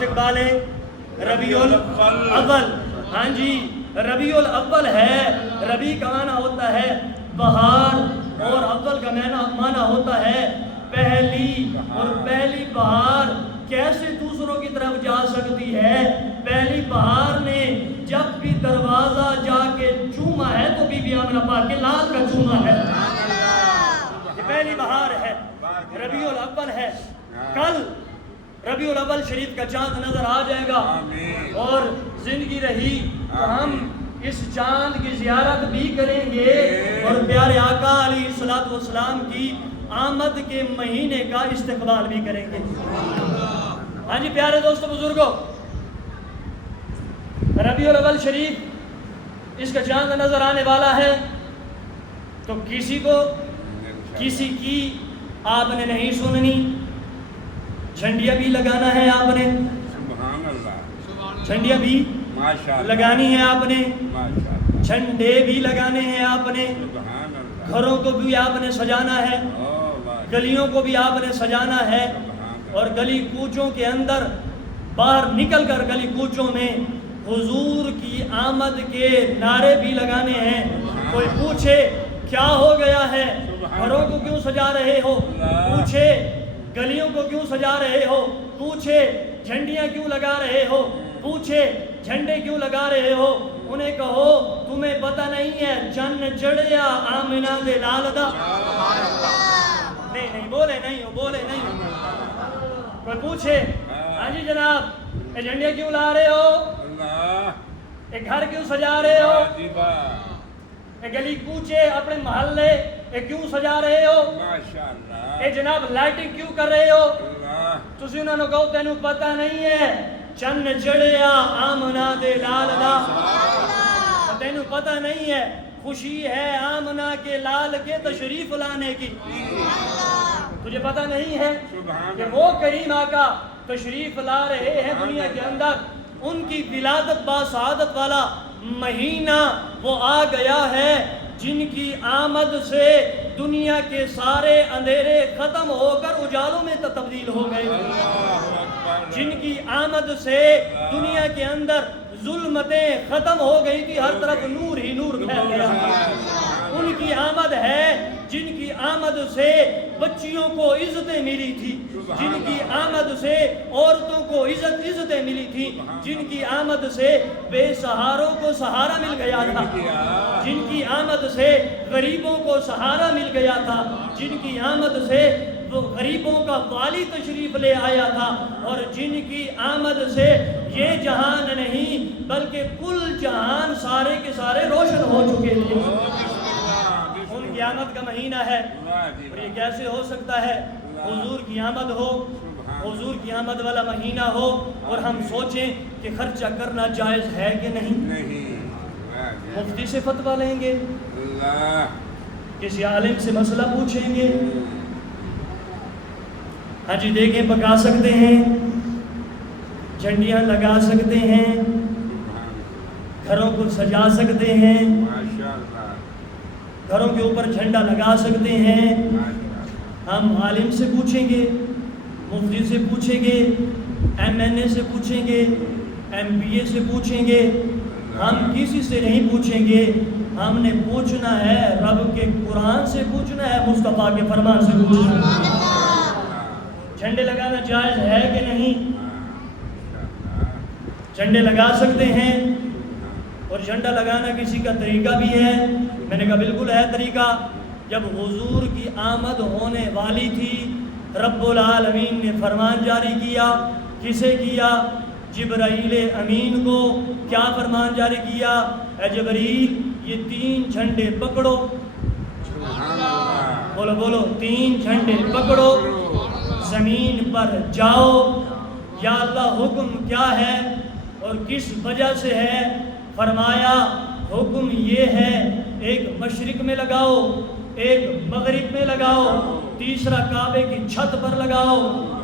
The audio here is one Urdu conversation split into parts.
استقبال ربیع الاول. ہاں جی ربیع الاول ہے. ربیع کا معنی ہوتا ہے بہار اور اول کا معنی ہوتا ہے پہلی. اور پہلی بہار کیسے دوسروں کی طرف جا سکتی ہے؟ پہلی بہار نے جب بھی دروازہ جا کے چوما ہے تو بی بی آمنہ پاک کے لال کا چوما ہے. یہ پہلی بہار ہے، ربیع الاول ہے. کل ربیع الاول شریف کا چاند نظر آ جائے گا اور زندگی رہی تو ہم اس چاند کی زیارت بھی کریں گے اور پیارے آقا علیہ الصلوۃ والسلام کی آمد کے مہینے کا استقبال بھی کریں گے. ہاں جی پیارے دوستو بزرگوں، ربیع الاول شریف اس کا چاند نظر آنے والا ہے تو کسی کی آپ نے نہیں سننی. جھنڈیاں بھی لگانا ہے آپ نے، سبحان اللہ، جھنڈیاں بھی لگانی ہے آپ نے، جھنڈے بھی لگانے ہیں آپ نے، سبحان اللہ، گھروں کو بھی آپ نے سجانا ہے، گلیوں کو بھی آپ نے سجانا ہے اور گلی کوچوں کے اندر باہر نکل کر گلی کوچوں میں حضور کی آمد کے نعرے بھی لگانے ہیں. کوئی پوچھے کیا ہو گیا ہے، گھروں کو کیوں سجا رہے ہو، پوچھے گلیوں کو کیوں سجا رہے ہو، پوچھے جھنڈیاں کیوں لگا رہے ہو، پوچھے جھنڈے کیوں لگا رہے ہو، انہیں کہو تمہیں پتہ نہیں ہے چن چڑھیا آمنہ دے لال دا. نہیں بولے نہیں ہو، بولے نہیں ہو. کوئی پوچھے ہاں جی جناب یہ جھنڈیاں کیوں لا رہے ہو، یہ گھر کیوں سجا رہے ہو، یہ گلی کوچے اپنے محلے یہ کیوں سجا رہے ہو، اے جناب لائٹنگ کیوں کر رہے ہو، تسی انہوں نے کہو تینوں پتہ نہیں ہے چن چڑھیا آمنہ دے لال دا. تینوں پتہ نہیں ہے خوشی ہے آمنہ کے لال کے تشریف لانے کی. تجھے پتہ نہیں ہے کہ وہ کریم آقا تشریف لا رہے ہیں دنیا کے اندر، ان کی ولادت با سعادت والا مہینہ وہ آ گیا ہے جن کی آمد سے دنیا کے سارے اندھیرے ختم ہو کر اجالوں میں تبدیل ہو گئے، جن کی آمد سے دنیا کے اندر ظلمتیں ختم ہو گئی تھی، ہر طرف نور ہی نور پھیل گیا. ان کی آمد ہے جن کی آمد سے بچیوں کو عزتیں ملی تھی، جن کی آمد سے عورتوں کو عزتیں ملی تھی، جن کی آمد سے بے سہاروں کو سہارا مل گیا تھا، جن کی آمد سے غریبوں کو سہارا مل گیا تھا، جن کی آمد سے وہ غریبوں کا والی تشریف لے آیا تھا اور جن کی آمد سے یہ جہان نہیں بلکہ کل جہان سارے کے سارے روشن ہو چکے تھے. ان کی آمد کا مہینہ ہے اور یہ کیسے ہو سکتا ہے؟ حضور کی آمد ہو، حضور کی آمد والا مہینہ ہو اور ہم سوچیں کہ خرچہ کرنا جائز ہے کہ نہیں. مفتی سے فتویٰ لیں گے، کسی عالم سے مسئلہ پوچھیں گے، ہاں جی دیگیں پکا سکتے ہیں، جھنڈیاں لگا سکتے ہیں، گھروں کو سجا سکتے ہیں، گھروں کے اوپر جھنڈا لگا سکتے ہیں. ہم عالم سے پوچھیں گے، مفتی سے پوچھیں گے، MNA سے پوچھیں گے، MPA سے پوچھیں گے، ہم کسی سے نہیں پوچھیں گے. ہم نے پوچھنا ہے رب کے قرآن سے پوچھنا ہے، مصطفیٰ کے فرمان سے پوچھنا ہے. جھنڈے لگانا جائز ہے کہ نہیں؟ جھنڈے لگا سکتے ہیں اور جھنڈا لگانا کسی کا طریقہ بھی ہے. میں نے کہا بالکل ہے طریقہ. جب حضور کی آمد ہونے والی تھی رب العالمین نے فرمان جاری کیا. کسے کیا؟ جبرائیل امین کو. کیا فرمان جاری کیا؟ اے جبریل یہ 3 جھنڈے پکڑو. بولو بولو 3 جھنڈے پکڑو، زمین پر جاؤ. یا اللہ حکم کیا ہے اور کس وجہ سے ہے؟ فرمایا حکم یہ ہے ایک مشرق میں لگاؤ، ایک مغرب میں لگاؤ، تیسرا کعبے کی چھت پر لگاؤ.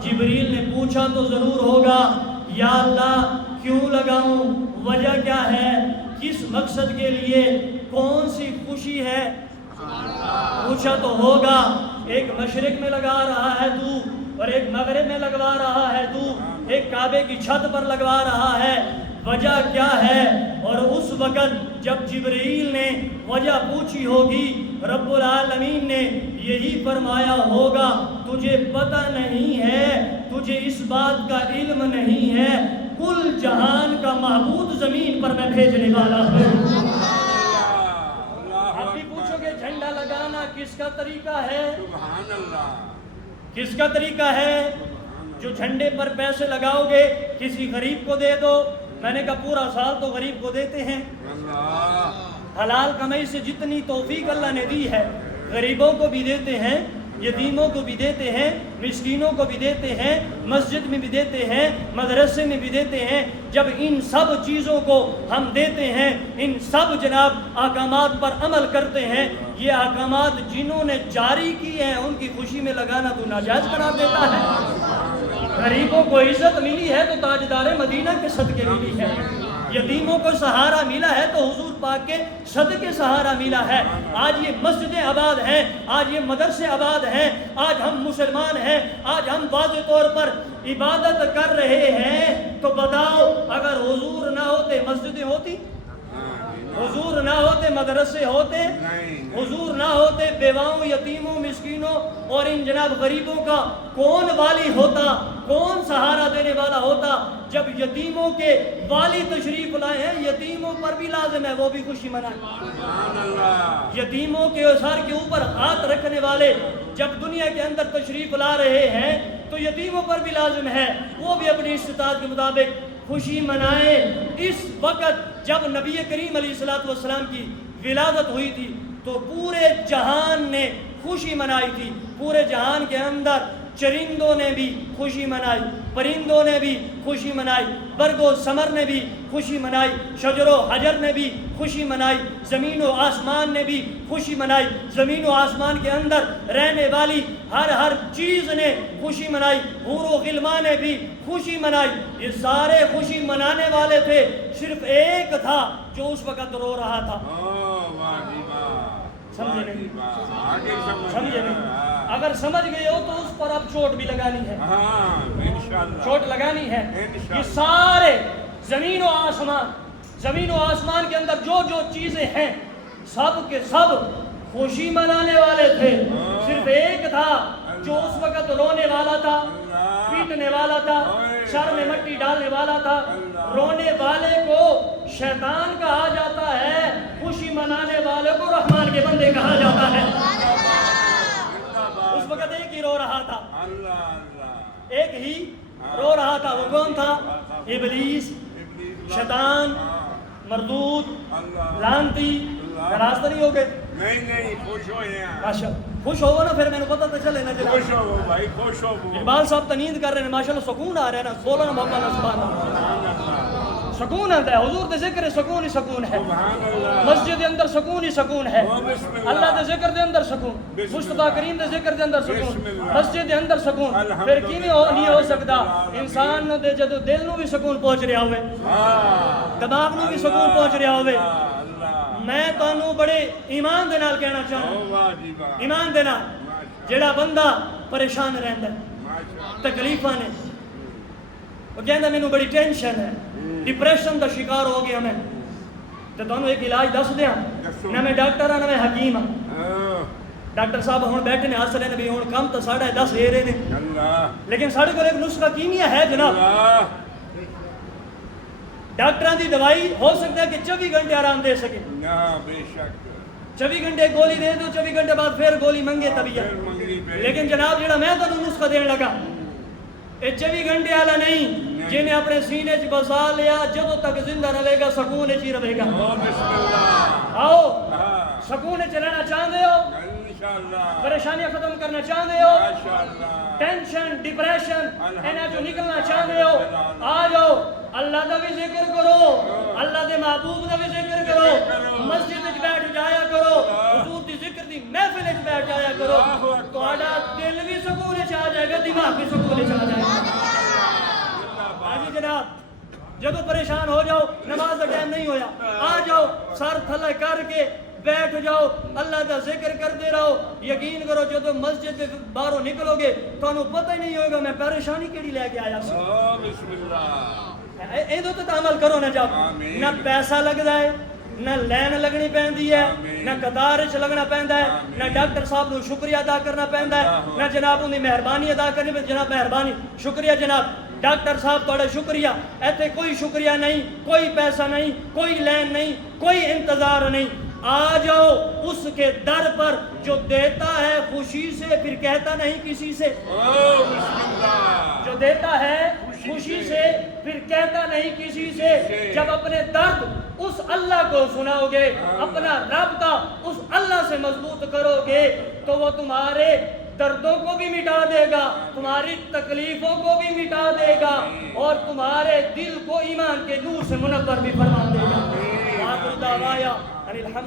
جبریل نے پوچھا تو ضرور ہوگا یا اللہ کیوں لگاؤں، وجہ کیا ہے، کس مقصد کے لیے، کون سی خوشی ہے؟ پوچھا تو ہوگا. ایک مشرق میں لگا رہا ہے تو اور ایک مغرب میں لگوا رہا ہے تو، ایک کعبے کی چھت پر لگوا رہا ہے، وجہ کیا ہے؟ اور اس وقت جب جبرائیل نے وجہ پوچھی ہوگی، رب العالمین نے یہی فرمایا ہوگا تجھے پتہ نہیں ہے، تجھے اس بات کا علم نہیں ہے، کل جہان کا معبود زمین پر میں بھیجنے والا ہوں۔ آپ بھی پوچھو گے جھنڈا لگانا کس کا طریقہ ہے؟ سبحان اللہ، کس کا طریقہ ہے؟ جو جھنڈے پر پیسے لگاؤ گے کسی غریب کو دے دو، میں نے کہا پورا سال تو غریب کو دیتے ہیں، حلال کمائی سے جتنی توفیق اللہ نے دی ہے غریبوں کو بھی دیتے ہیں، یتیموں کو بھی دیتے ہیں، مسکینوں کو بھی دیتے ہیں، مسجد میں بھی دیتے ہیں، مدرسے میں بھی دیتے ہیں۔ جب ان سب چیزوں کو ہم دیتے ہیں، ان سب جناب احکامات پر عمل کرتے ہیں، یہ احکامات جنہوں نے جاری کی ہیں ان کی خوشی میں لگانا تو ناجائز قرار دیتا ہے۔ غریبوں کو عزت ملی ہے تو تاجدار مدینہ کے صدقے ملی ہے، یتیموں کو سہارا ملا ہے تو حضور پاک کے صدقے سہارا ملا ہے۔ آج یہ مسجدیں آباد ہیں، آج یہ مدرسے آباد ہیں، آج ہم مسلمان ہیں، آج ہم واضح طور پر عبادت کر رہے ہیں، تو بتاؤ اگر حضور نہ ہوتے مسجدیں ہوتی؟ حضور نہ ہوتے مدرسے ہوتے؟ حضور نہ ہوتے بیواؤں، یتیموں، مسکینوں اور ان جناب غریبوں کا کون والی ہوتا، کون سہارا دینے والا ہوتا؟ جب یتیموں کے والی تشریف لائے ہیں، یتیموں پر بھی لازم ہے وہ بھی خوشی منائیں۔ یتیموں کے سر کے اوپر ہاتھ رکھنے والے جب دنیا کے اندر تشریف لا رہے ہیں تو یتیموں پر بھی لازم ہے وہ بھی اپنی استطاعت کے مطابق خوشی منائیں۔ اس وقت جب نبی کریم علیہ السلام کی ولادت ہوئی تھی تو پورے جہان نے خوشی منائی تھی، پورے جہان کے اندر چرندوں نے بھی خوشی منائی، پرندوں نے بھی خوشی منائی، برگ و ثمر نے بھی خوشی منائی، شجر و حجر نے بھی خوشی منائی، زمین و آسمان نے بھی خوشی منائی، زمین و آسمان کے اندر رہنے والی ہر چیز نے خوشی منائی، حور و غلمان نے بھی خوشی منائی۔ یہ سارے خوشی منانے والے تھے، صرف ایک تھا جو اس وقت رو رہا تھا۔ سمجھے نہیں؟ اگر سمجھ گئے ہو تو اس پر اب چوٹ بھی لگانی ہے، چوٹ لگانی ہے۔ یہ سارے زمین و آسمان کے اندر جو چیزیں ہیں سب کے سب خوشی منانے والے تھے، صرف ایک تھا جو اس وقت رونے والا تھا، پیٹنے والا تھا، سر میں مٹی ڈالنے والا تھا۔ رونے والے کو شیطان کہا جاتا ہے، خوشی منانے والے کو رحمان کے بندے کہا جاتا ہے۔ اس وقت ایک ہی رو رہا تھا، ایک ہی رو رہا تھا، وہ کون تھا؟ ابلیس، شیطان، مردود، لعنتی۔ ناراض تو نہیں ہو گئے؟ نہیں، خوش ہو ماشاء خوش ہو نا، پھر میں نے پتا تو چلے نا جناب۔ خوش ہو بھائی، خوش ہو۔ اقبال صاحب تنید کر رہے ہیں، ماشاءاللہ سکون آ رہا ہے نا، بولو نا محمد سبحان اللہ، سکون آتا ہے۔ حضور دے ذکر سکون ہی سکون ہے، مسجد دے اندر سکون ہی سکون ہے، اللہ دے ذکر دے اندر سکون، مصطفیٰ کریم دے ذکر دے اندر سکون، مسجد دے اندر سکون۔ پھر کی نہیں ہو سکتا؟ انسان دے جدو دل نو بھی سکون پہنچ رہا ہوئے، دماغ نو بھی سکون پہنچ رہا ہوئے۔ میں تانوں بڑے ایمان دے نال کہنا چاہوں، ایمان دے نال جڑا بندہ پریشان رہندا ہے تکلیفاں نے، وہ کہندا مینوں بڑی ٹینشن ہے، ڈپریشن دا شکار ہو گیا میں، تے تانوں ایک علاج دس دیاں۔ نہ میں ڈاکٹر ہاں نہ میں حکیم ہاں۔ ڈاکٹر صاحب ہن بیٹھے نے ہس رہے نے بھی ہن کم تو 10:30 ہو رہے نے، لیکن ساڈے کول ایک نسخہ کیمیا ہے جناب۔ ڈاکٹران دی دوائی ہو سکتا ہے کہ 24 گھنٹے آرام دے سکے، 24 گھنٹے گولی دے دو، 24 گھنٹے بعد پھر گولی منگے طبیعت۔ لیکن جناب جڑا میں تانوں نسخہ دین لگا یہ 24 گھنٹے والا نہیں، جنہیں اپنے سینے چ بسا لیا جدوں تک زندہ رہے گا سکون چ ہی رہے گا۔ آؤ سکون چ رہنا چاہتے ہو، پریشانیاں ختم کرنا چاہتے ہو، ٹینشن ڈپریشن انہاں چوں نکلنا چاہتے ہو، آ جاؤ اللہ دا بھی ذکر کرو، اللہ دے محبوب دا بھی ذکر کرو، مسجد وچ بیٹھ جایا کرو، حضور دی ذکر دی محفل وچ بیٹھ جایا کرو، تہاڈا دل بھی سکون وچ آ جائے گا، دماغ بھی سکون وچ آ جائے گا۔ ہاں جی جناب، جدو پریشان ہو جاؤ نماز دا ٹائم نہیں ہویا، آ جاؤ سر تھلے کر کے بیٹھ جاؤ، اللہ کا ذکر کرتے رہو۔ یقین کرو جدو مسجد باہروں نکلو گے تو پتہ ہی نہیں ہوگا میں پریشانی کیڑی لے کے آیا سی۔ یہ تو عمل کرو نہ جب آمین۔ نہ پیسہ لگتا ہے نہ لین لگنی پہندی ہے آمین۔ نہ قطار وچ لگنا پہندا ہے آمین۔ نہ ڈاکٹر صاحب نو شکریہ ادا کرنا پہندا ہے اللہ نہ جناب ان دی مہربانی ادا کرنی پہ جناب مہربانی شکریہ جناب ڈاکٹر صاحب تھوڑا شکریہ ایتھے کوئی شکریہ نہیں کوئی پیسہ نہیں کوئی لین نہیں کوئی انتظار نہیں آ جاؤ اس کے در پر جو دیتا ہے خوشی سے پھر کہتا نہیں کسی سے او بسم اللہ جو دیتا ہے خوشی سے پھر کہتا نہیں کسی سے جب اپنے درد اس اللہ کو سناؤ گے اپنا رابطہ اس اللہ سے مضبوط کرو گے تو وہ تمہارے دردوں کو بھی مٹا دے گا تمہاری تکلیفوں کو بھی مٹا دے گا اور تمہارے دل کو ایمان کے نور سے منور بھی فرما دے گا آخر دعوایا ان الحمد